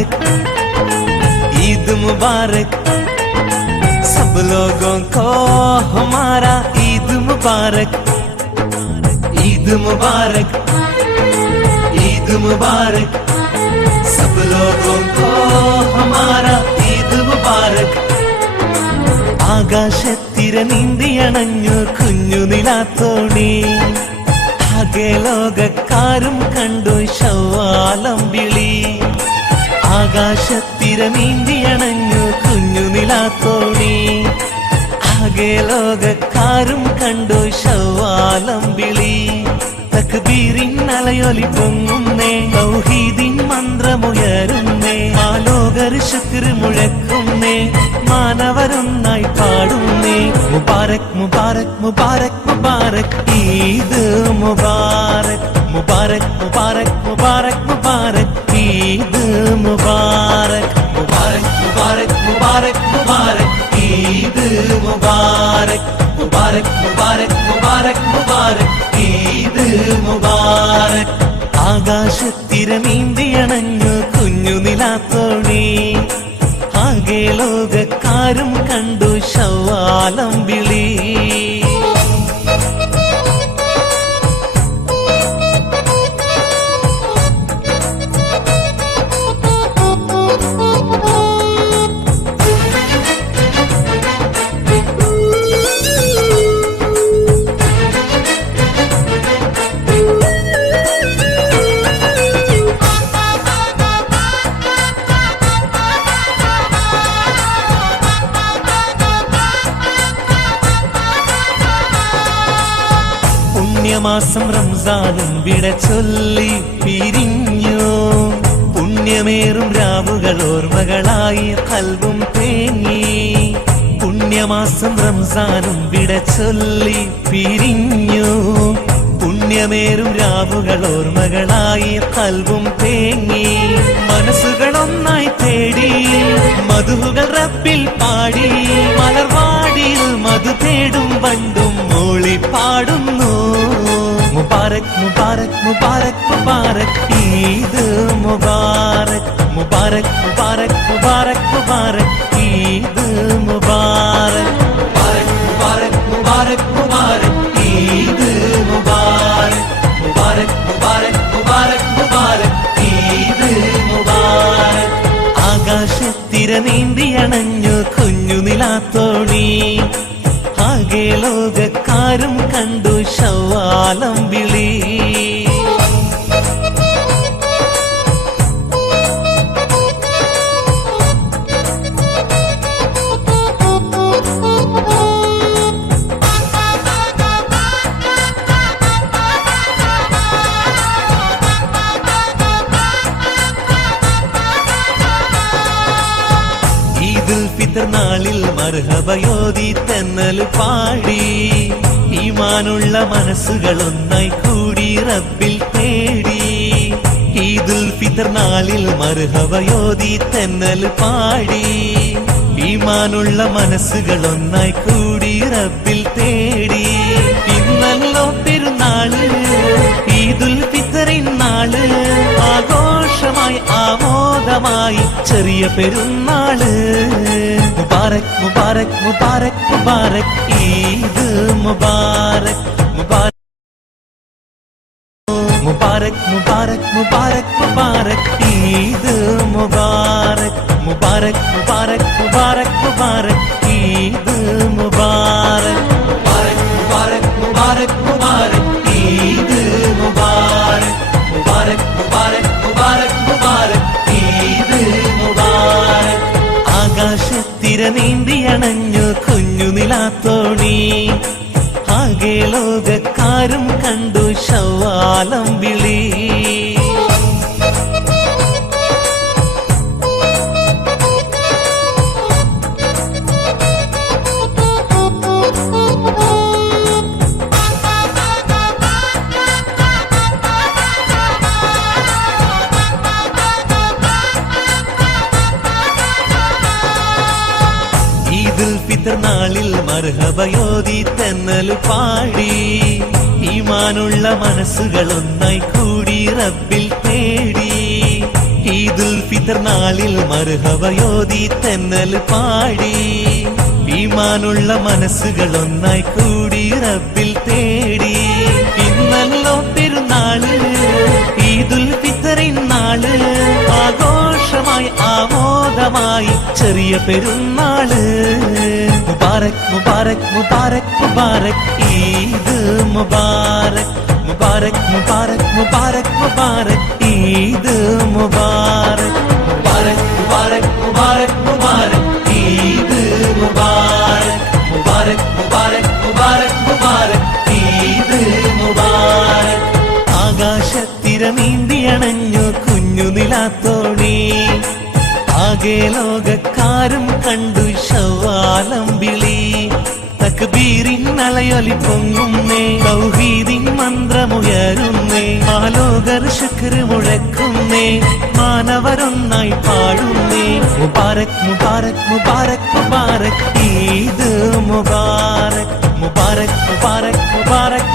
मुबारक, ईद मुबारक। सब लोगों को हमारा ईद मुबारक, ईद मुबारक, ईद मुबारक। सब लोगों को हमारा ईद मुबारक। ആകാശത്തിര നീന്തിയണഞ്ഞു കുഞ്ഞു നിലാത്തോണി, ആകെ ലോകക്കാരും കണ്ടു ശവ്വാലം വിളി. ആകാശത്തിര നീന്തിയണഞ്ഞു കുഞ്ഞു നിലാത്തോണി, ആകെ ലോകക്കാരും കണ്ടു ശവ്വാലം വിളി. തക്ബീറിൻ അലയൊലി പൊങ്ങുന്നേ, തൗഹീദിൻ മന്ത്രമുയരുന്നേ, ആലോകർ ശുക്ർ മുഴക്കുന്നേ, മാനവരൊന്നായി പാടുന്നേ. മുബാരക് മുബാരക് മുബാരക് മുബാരക്, ഈദ് മുബാരക്, മുബാരക് മുബാരക് മുബാരക് മുബാരക്, ഈദ് മുബാരക്. മുബാരക് മുബാരക് മുബാരക് മുബാരക്, ഈദ് മുബാരക്. മുബാരക് മുബാരക് മുബാരക് മുബാരക്, ഈദ് മുബാരക്. ആകാശത്തിര നീന്തിയണഞ്ഞു കുഞ്ഞു നിലാത്തോണി, ആകെ ലോകക്കാരും കണ്ടു ശവ്വാലം വിളി. പുണ്യമാസം റംസാനും വിട ചൊല്ലി പിരിഞ്ഞു, പുണ്യമേറും രാവുകൾ ഓർമ്മകളായി കൽബും തേങ്ങി. പുണ്യമാസം റംസാനും വിട ചൊല്ലി പിരിഞ്ഞു, പുണ്യമേറും രാവുകൾ ഓർമ്മകളായി കൽബും തേങ്ങി. മനസ്സുകളൊന്നായി തേടി മധുകൾ റബ്ബിൽ പാടി, മലർവാടിയിൽ മധു തേടും വണ്ടും മൂളി പാടുന്നു. മുബാരക് മുബാരക് മുബാരക് മുബാരക്, ഈദ് മുബാരക്. മുബാരക് മുബാരക് മുബാരക് മുബാരക്, ഈദ് മുബാരക്. മുബാരക് മുബാരക് മുബാരക്, ഈദ് മുബാരക്. മുബാരക് മുബാരക് മുബാരക് മുബാരക്, ഈദ് മുബാരക്. ആകാശത്തിര നീന്തിയണഞ്ഞു കുഞ്ഞു നിലാത്തോണി, ആകെ ലോകക്കാരും കണ്ടു ശവ്വാലം വിളി. ഈദുൽ ഫിത്ർ നാളിൽ മർഹബയോതി തെന്നൽ പാടി, ഈമാനുള്ള മനസ്സുകൾ ഒന്നായി കൂടി റബ്ബിൽ തേടി. ഈദുൽ ഫിത്ർ നാളിൽ മർഹബയോതി തെന്നൽ പാടി, ഈമാനുള്ള മനസ്സുകൾ ഒന്നായി കൂടി റബ്ബിൽ തേടി. ഇന്നല്ലോ പെരുന്നാള്, ഈദുൽ ഫിത്റിൻ നാള്, ആഘോഷമായി ആമോദമായി ചെറിയ പെരുന്നാള്. മുബാരക് മുബാരക് മുബാരക് മുബാരക്, ഈദ് മുബാരക്. മുബാരക് മുബാരക് മുബാരക് മുബാരക് മുബാരക്, ഈദ് മുബാരക്. മുബാരക് മുബാരക് മുബാരക് മുബാരക്, ഈദ് മുബാരക്. മുബാരക് മുബാരക് മുബാരക്, ഈദ് മുബാരക്. മുബാരക് മുബാരക് മുബാരക് മുബാരക്, ഈദ് മുബാരക്. ആകാശത്തിര നീന്തിയണഞ്ഞു കുഞ്ഞു നിലാത്തോണി, ആകെ ലോകക്കാരും കണ്ടു ശവ്വാലം വിളി. ഈദുൽ ഫിത്ർ നാളിൽ മർഹബയോതി തെന്നൽ പാടി, ഈമാനുള്ള മനസ്സുകൾ ഒന്നായി കൂടി റബ്ബിൽ തേടി. ഈദുൽ ഫിത്ർ ഫിത്തർ നാളിൽ മർഹബയോതി തെന്നൽ പാടി ഈമാനുള്ള മനസ്സുകൾ ഒന്നായി കൂടി റബ്ബിൽ തേടി ഇന്നല്ലോ പെരുന്നാള് ഈദുൽ ഫിത്തറിൻ നാള് ആഘോഷമായി ആമോദമായി ചെറിയ പെരുന്നാള് മുബാരക് മുബാരക് മുബാരക് മുബാരക് ഈദ് മുബാരക് മുബാരക് മുബാരക് മുബാരക് മുബാരക് ഈദ് മുബാരക് മുബാരക് മുബാരക് മുബാരക് മുബാരക് ഈദ് മുബാരക് മുബാരക് മുബാരക് മുബാരക് മുബാരക് ഈദ് മുബാരക് ആകാശത്തിര നീന്തിയണഞ്ഞു കുഞ്ഞു നിലാത്തോണി ആകെ ലോകക്കാരും കണ്ടു ശവ്വാലമ്പിളി തക്ബീറിൻ അലയൊലി പൊങ്ങുന്നേ തൗഹീദിൻ മന്ത്രമുയരുന്നേ ആലോകർ ശുക്ർ മുഴക്കുന്നേ മാനവരൊന്നായി പാടുന്നേ മുബാരക് മുബാരക് മുബാരക് മുബാരക് ഈദ് മുബാരക് മുബാരക് മുബാരക് മുബാരക് മുബാരക്